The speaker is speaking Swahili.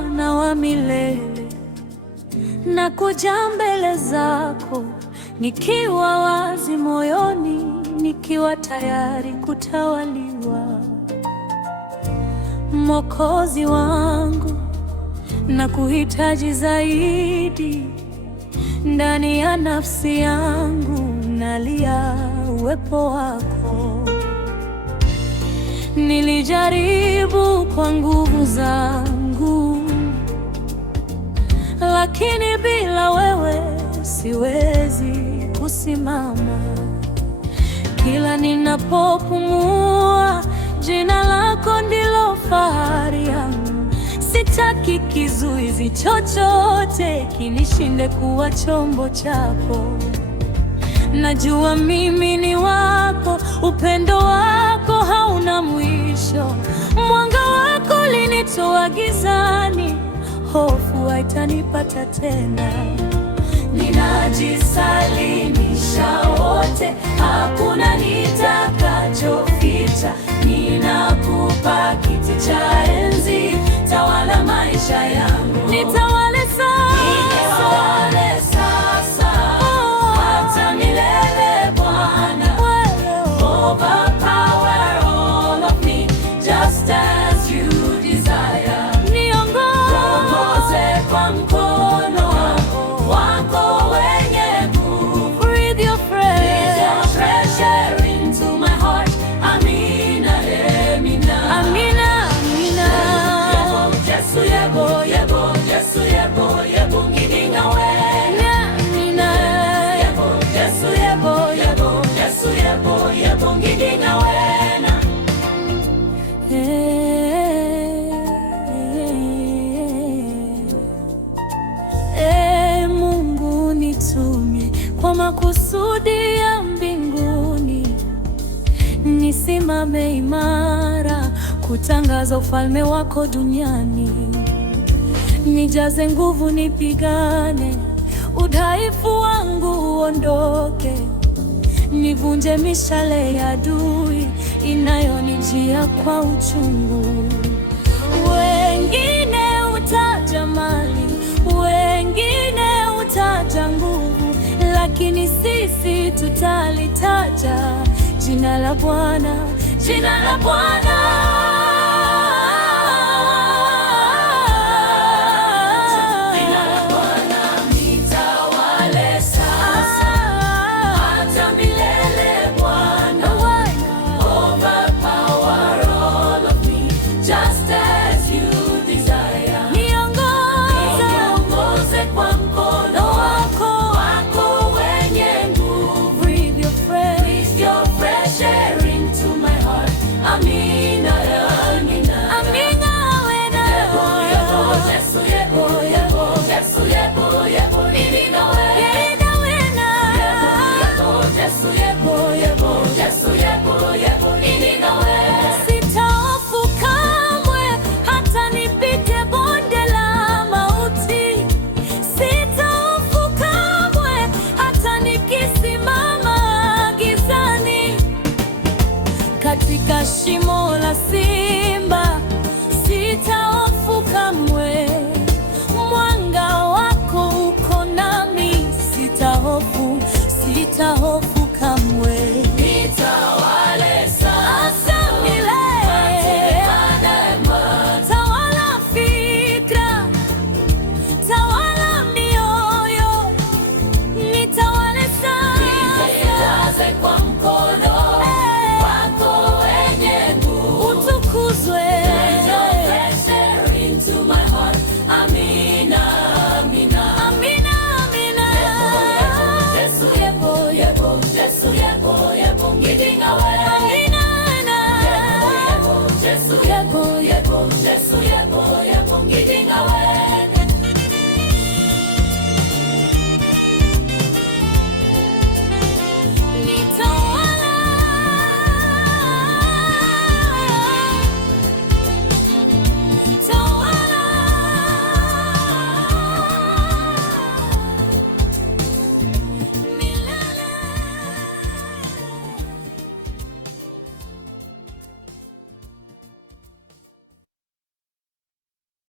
Bwana wa milele, nakuja mbele zako nikiwa wazi moyoni, nikiwa tayari kutawaliwa. Mwokozi wangu, nakuhitaji zaidi. Ndani ya nafsi yangu nalia uwepo wako. Nilijaribu kwa nguvu zangu, lakini bila wewe siwezi kusimama. Kila ninapopumua, jina lako ndilo fahari yangu. Sitaki kizuizi chochote kinishinde kuwa chombo chako. Najua mimi ni wako, upendo wako hauna mwisho. Mwanga wako ulinitoa gizani, hofu haitanipata tena. Ninajisalimisha wote, hakuna nitakachoficha. Ninakupa kiti cha enzi, tawala maisha yangu. Nitawale sasa, hata milele Bwana. Overpower all of me, just as you desire. Niongoze kwa mkono wako wenye nguvu. Breathe your treasure into my heart. Amina, amina, amina, amina. Yesu yebo, yebo, Yesu yebo, yebo ngininga wena. Amina, yebo, Yesu yebo, yebo, Yesu yebo, yebo ngininga wena. Mungu nitumie kwa makusudi ya mbinguni, nisimame imara kutangaza ufalme wako duniani. Nijaze nguvu nipigane, udhaifu wangu uondoke. Nivunje mishale ya adui inayonijia kwa uchungu. Wengine utaja mali, wengine utaja nguvu, lakini sisi tutalitaja jina la Bwana, jina la Bwana.